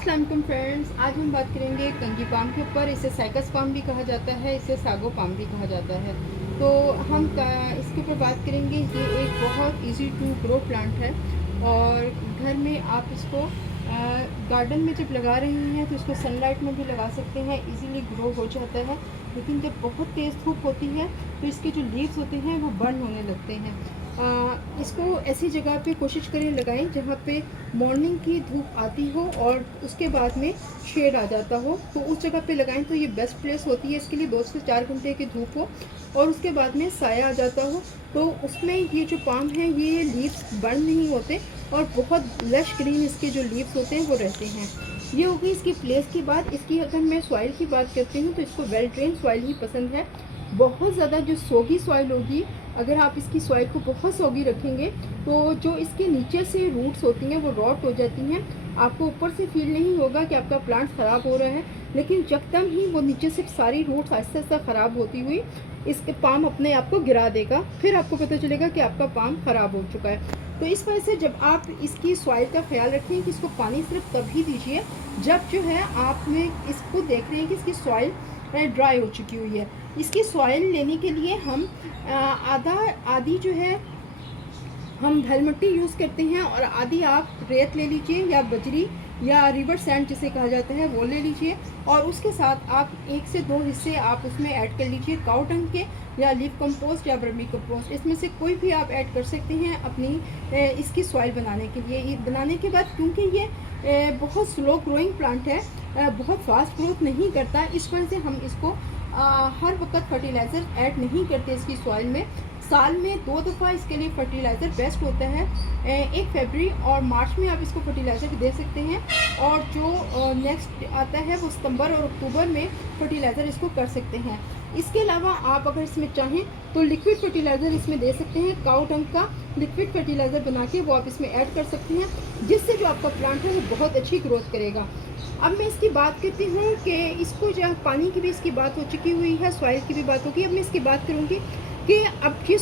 अस्सलाम वालेकुम फ्रेंड्स, आज हम बात करेंगे कंगी पाम के ऊपर। इसे साइकस पाम भी कहा जाता है, इसे सागो पाम भी कहा जाता है। तो हम इसके ऊपर बात करेंगे। ये एक बहुत इजी टू ग्रो प्लांट है और घर में आप इसको गार्डन में जब लगा रहे हैं तो इसको सनलाइट में भी लगा सकते हैं, इजीली ग्रो हो जाता है। लेकिन जब बहुत तेज़ धूप होती है तो इसके जो लीव्स होते हैं वो बर्न होने लगते हैं। इसको ऐसी जगह पे कोशिश करें लगाएं जहाँ पे मॉर्निंग की धूप आती हो और उसके बाद में शेड आ जाता हो, तो उस जगह पे लगाएं तो ये बेस्ट प्लेस होती है इसके लिए। 2 से 4 घंटे की धूप हो और उसके बाद में साया आ जाता हो, तो उसमें ये जो पाम है ये लीव्स बर्न नहीं होते और बहुत लश ग्रीन इसके जो लीव्स होते हैं वो रहते हैं। ये होगी इसकी प्लेस की बात। इसकी अगर मैं सॉइल की बात करती हूँ तो इसको वेल ड्रेन सॉइल ही पसंद है। बहुत ज़्यादा जो सोगी सॉइल होगी, अगर आप इसकी सॉइल को बहुत सोगी रखेंगे तो जो इसके नीचे से रूट्स होती हैं वो रॉट हो जाती हैं। आपको ऊपर से फील नहीं होगा कि आपका प्लांट ख़राब हो रहा है, लेकिन जब ही वो नीचे से सारी रूट्स आहिस्ता आहिस्ता ख़राब होती हुई इसके पाम अपने आप को गिरा देगा, फिर आपको पता चलेगा कि आपका पाम ख़राब हो चुका है। तो इस वजह से जब आप इसकी सॉइल का ख्याल रखें कि इसको पानी सिर्फ तभी दीजिए जब जो है आप में इसको देख रहे हैं कि इसकी सॉइल ड्राई हो चुकी हुई है। इसकी सॉइल लेने के लिए हम आधी जो है हम धल मिट्टी यूज़ करते हैं और आधी आप रेत ले लीजिए या बजरी या रिवर सैंड जिसे कहा जाता है वो ले लीजिए, और उसके साथ आप 1 से 2 हिस्से आप उसमें ऐड कर लीजिए काऊ डंग के या लीफ कंपोस्ट या वर्मी कंपोस्ट। इसमें से कोई भी आप ऐड कर सकते हैं अपनी इसकी सॉइल बनाने के लिए। ये बनाने के बाद क्योंकि ये बहुत स्लो ग्रोइंग प्लांट है, बहुत फास्ट ग्रोथ नहीं करता, इस वजह से हम इसको हर वक्त फर्टिलाइज़र ऐड नहीं करते इसकी सॉइल में। साल में 2 दफ़ा इसके लिए फर्टिलाइज़र बेस्ट होता है। 1 फरवरी और मार्च में आप इसको फर्टिलाइज़र दे सकते हैं, और जो नेक्स्ट आता है वो सितंबर और अक्टूबर में फर्टिलाइज़र इसको कर सकते हैं। इसके अलावा आप अगर इसमें चाहें तो लिक्विड फर्टिलाइज़र इसमें दे सकते हैं। काऊ डंग का लिक्विड फर्टिलाइज़र बना के वो आप इसमें ऐड कर सकते हैं, जिससे जो आपका प्लांट है वो बहुत अच्छी ग्रोथ करेगा। अब मैं इसकी बात करती हूँ कि इसको जो पानी की भी इसकी बात हो चुकी हुई है, सॉइल की भी बात होगी। अब मैं इसकी बात करूँगी कि अब ये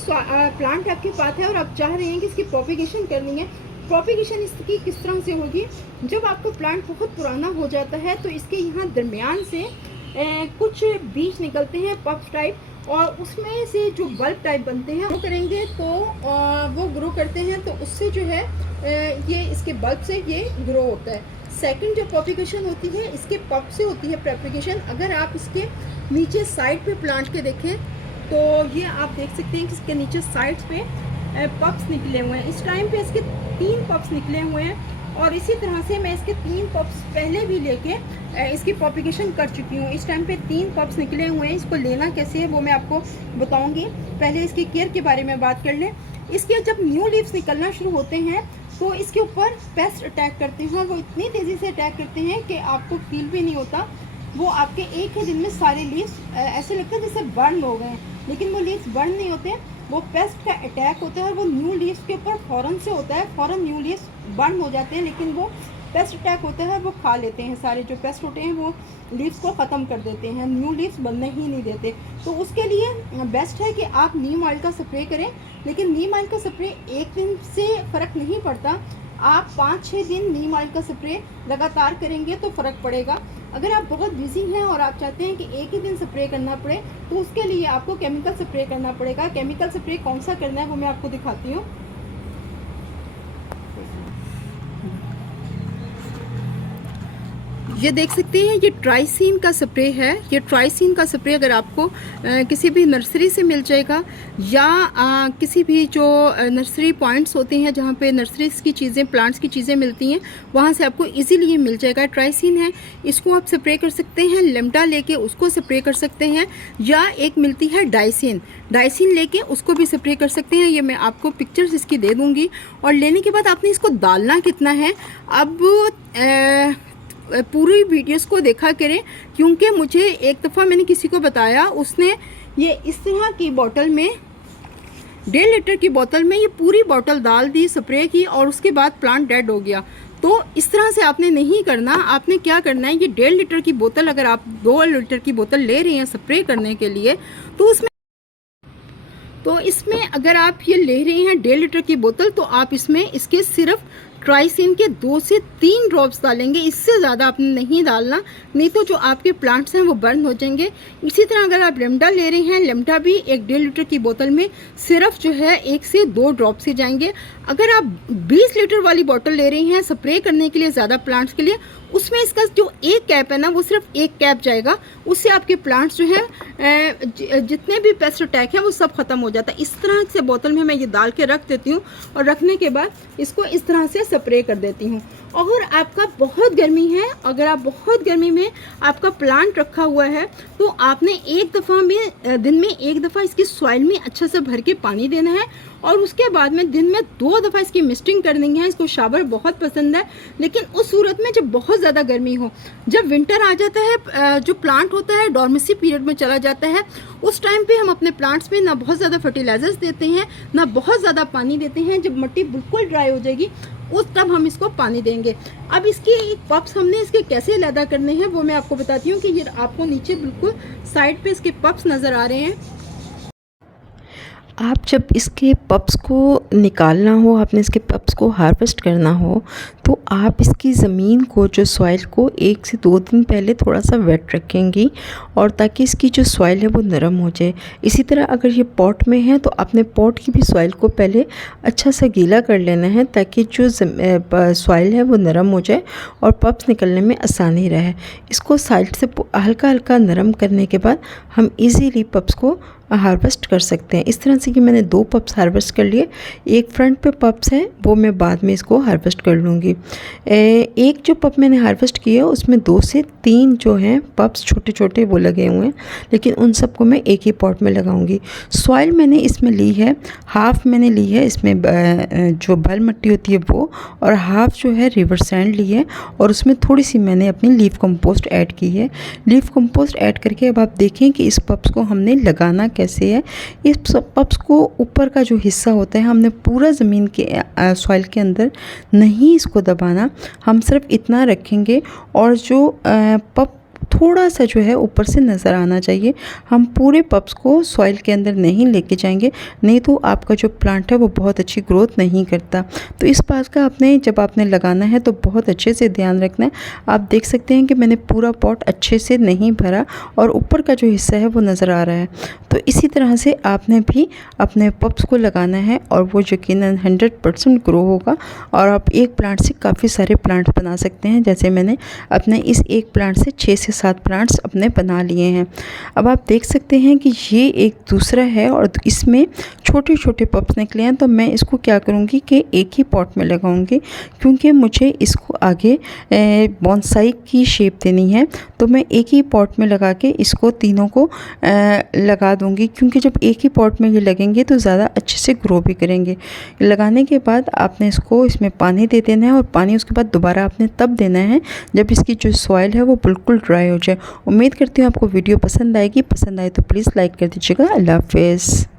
प्लांट आपके पास है और आप चाह रहे हैं कि इसकी प्रोपिगेशन करनी है। प्रोपिगेशन इसकी किस तरह से होगी? जब आपका प्लांट बहुत पुराना हो जाता है तो इसके यहाँ दरमियान से कुछ बीज निकलते हैं पफ टाइप, और उसमें से जो बल्ब टाइप बनते हैं वो करेंगे तो वो ग्रो करते हैं, तो उससे जो है ये इसके बल्ब से ये ग्रो होता है। सेकंड जो प्रोपिगेशन होती है इसके पप से होती है प्रोपिगेशन। अगर आप इसके नीचे साइड पे प्लांट के देखें तो ये आप देख सकते हैं कि इसके नीचे साइड्स पे पप्स निकले हुए हैं। इस टाइम पे इसके 3 पप्स निकले हुए हैं, और इसी तरह से मैं इसके 3 पप्स पहले भी लेके इसकी प्रोपिगेशन कर चुकी हूँ। इस टाइम पे 3 पप्स निकले हुए हैं। इसको लेना कैसे है वो मैं आपको बताऊँगी। पहले इसकी केयर के बारे में बात कर लें। इसके जब न्यू लीव्स निकलना शुरू होते हैं तो इसके ऊपर पेस्ट अटैक करते हैं, और वो इतनी तेज़ी से अटैक करते हैं कि आपको फील भी नहीं होता। वो आपके एक ही दिन में सारे लीव्स ऐसे लगता है जैसे बर्न हो गए हैं, लेकिन वो लीव्स बर्न नहीं होते। वो पेस्ट का अटैक होता है और वो न्यू लीव्स के ऊपर फ़ौरन से होता है, फ़ौरन न्यू लीव्स बर्न हो जाते हैं, लेकिन वो पेस्ट अटैक होता है, वो खा लेते हैं सारे जो पेस्ट होते हैं, वो लीव्स को ख़त्म कर देते हैं, न्यू लीव्स बनने ही नहीं देते। तो उसके लिए बेस्ट है कि आप नीम ऑयल का स्प्रे करें, लेकिन नीम ऑयल का स्प्रे एक दिन से फ़र्क नहीं पड़ता। आप 5-6 दिन नीम ऑयल का स्प्रे लगातार करेंगे तो फ़र्क पड़ेगा। अगर आप बहुत बिजी हैं और आप चाहते हैं कि एक ही दिन स्प्रे करना पड़े तो उसके लिए आपको केमिकल स्प्रे करना पड़ेगा। केमिकल स्प्रे कौन सा करना है वो मैं आपको दिखाती हूँ। ये देख सकते हैं ये ट्राइसिन का स्प्रे है। ये ट्राइसिन का स्प्रे अगर आपको किसी भी नर्सरी से मिल जाएगा या किसी भी जो नर्सरी पॉइंट्स होते हैं जहाँ पे नर्सरीज की चीज़ें प्लांट्स की चीज़ें मिलती हैं वहाँ से आपको इजीली ये मिल जाएगा। ट्राइसिन है, इसको आप स्प्रे कर सकते हैं। लेमडा लेके उसको स्प्रे कर सकते हैं, या एक मिलती है डाइसिन, डाइसिन लेके उसको भी स्प्रे कर सकते हैं। ये मैं आपको पिक्चर्स इसकी दे दूँगी। और लेने के बाद आपने इसको डालना कितना है, अब पूरी वीडियोस को देखा करें, क्योंकि मुझे एक दफ़ा मैंने किसी को बताया, उसने ये इस तरह की बोतल में 1.5 लीटर की बोतल में ये पूरी बोतल डाल दी, स्प्रे की, और उसके बाद प्लांट डेड हो गया। तो इस तरह से आपने नहीं करना। आपने क्या करना है, ये 1.5 लीटर की बोतल अगर आप 2 लीटर की बोतल ले रहे हैं स्प्रे करने के लिए तो इसमें अगर आप ये ले रहे हैं 1.5 लीटर की बोतल तो आप इसमें इसके सिर्फ ट्राइसिन के 2 से 3 ड्रॉप्स डालेंगे, इससे ज़्यादा आपने नहीं डालना, नहीं तो जो आपके प्लांट्स हैं वो बर्न हो जाएंगे। इसी तरह अगर आप लेमडा ले रहे हैं, लेमडा भी 1.5 लीटर की बोतल में सिर्फ जो है 1 से 2 ड्रॉप्स ही जाएंगे। अगर आप 20 लीटर वाली बोतल ले रही हैं स्प्रे करने के लिए ज़्यादा प्लांट्स के लिए, उसमें इसका जो एक कैप है ना वो सिर्फ एक कैप जाएगा, उससे आपके प्लांट्स जो है जितने भी पेस्ट अटैक है वो सब खत्म हो जाता है। इस तरह से बोतल में मैं ये डाल के रख देती हूँ और रखने के बाद इसको इस तरह से स्प्रे कर देती हूँ। अगर आपका बहुत गर्मी है, अगर आप बहुत गर्मी में आपका प्लांट रखा हुआ है, तो आपने एक दफ़ा में दिन में एक दफ़ा इसकी सॉइल में अच्छे से भर के पानी देना है और उसके बाद में दिन में 2 दफ़ा इसकी मिस्टिंग कर देंगे। इसको शावर बहुत पसंद है, लेकिन उस सूरत में जब बहुत ज़्यादा गर्मी हो, जब विंटर आ जाता है, जो प्लांट होता है डॉर्मेंसी पीरियड में चला जाता है, उस टाइम पे हम अपने प्लांट्स में ना बहुत ज़्यादा फर्टिलाइजर्स देते हैं, ना बहुत ज़्यादा पानी देते हैं। जब मिट्टी बिल्कुल ड्राई हो जाएगी उस तब हम इसको पानी देंगे। अब इसके पप्स हमने इसके कैसे अलग करने हैं वो मैं आपको बताती हूँ कि ये आपको नीचे बिल्कुल साइड पे इसके पप्स नज़र आ रहे हैं। आप जब इसके पप्स को निकालना हो, आपने इसके पप्स को हार्वेस्ट करना हो, तो आप इसकी ज़मीन को, जो सॉइल को 1 से 2 दिन पहले थोड़ा सा वेट रखेंगी, और ताकि इसकी जो सॉइल है वो नरम हो जाए। इसी तरह अगर ये पॉट में है तो आपने पॉट की भी सॉइल को पहले अच्छा सा गीला कर लेना है, ताकि जो सॉइल है वो नरम हो जाए और पप्स निकलने में आसानी रहे। इसको साइड से हल्का हल्का नरम करने के बाद हम इजीली पप्स को हार्वेस्ट कर सकते हैं। इस तरह से कि मैंने 2 पप्स हार्वेस्ट कर लिए। एक फ्रंट पे पप्स है वो मैं बाद में इसको हार्वेस्ट कर लूँगी। एक जो पप मैंने हार्वेस्ट किया उसमें 2 से 3 जो हैं पप्स छोटे छोटे वो लगे हुए हैं, लेकिन उन सबको मैं एक ही पॉट में लगाऊंगी। सॉइल मैंने इसमें ली है, हाफ़ मैंने ली है इसमें जो बल मिट्टी होती है वो, और हाफ़ जो है रिवर सैंड ली है, और उसमें थोड़ी सी मैंने अपनी लीफ कंपोस्ट ऐड की है। लीफ कंपोस्ट ऐड करके अब आप देखें कि इस पप्स को हमने लगाना कैसे है। इस पप्स को ऊपर का जो हिस्सा होता है हमने पूरा ज़मीन के सॉइल के अंदर नहीं इसको दबाना, हम सिर्फ इतना रखेंगे और जो पप थोड़ा सा जो है ऊपर से नज़र आना चाहिए। हम पूरे पप्स को सॉइल के अंदर नहीं लेके जाएंगे, नहीं तो आपका जो प्लांट है वो बहुत अच्छी ग्रोथ नहीं करता। तो इस बात का आपने जब आपने लगाना है तो बहुत अच्छे से ध्यान रखना है। आप देख सकते हैं कि मैंने पूरा पॉट अच्छे से नहीं भरा और ऊपर का जो हिस्सा है वो नज़र आ रहा है। तो इसी तरह से आपने भी अपने पप्स को लगाना है और वो यकीनन 100% ग्रो होगा, और आप एक प्लांट से काफ़ी सारे प्लांट्स बना सकते हैं। जैसे मैंने अपने इस एक प्लांट से 6 से 7 प्लांट्स अपने बना लिए हैं। अब आप देख सकते हैं कि ये एक दूसरा है और इसमें छोटे छोटे पप्स निकले हैं। तो मैं इसको क्या करूँगी कि एक ही पॉट में लगाऊंगी, क्योंकि मुझे इसको आगे बॉन्साई की शेप देनी है। तो मैं एक ही पॉट में लगा के इसको तीनों को लगा दूंगी, क्योंकि जब एक ही पॉट में ये लगेंगे तो ज़्यादा अच्छे से ग्रो भी करेंगे। लगाने के बाद आपने इसको इसमें पानी दे देना है, और पानी उसके बाद दोबारा आपने तब देना है जब इसकी जो सॉइल है वो बिल्कुल ड्राई हो जाए। उम्मीद करती हूँ आपको वीडियो पसंद आएगी। पसंद आए तो प्लीज़ लाइक कर दीजिएगा। अल्लाह हाफ़िज़।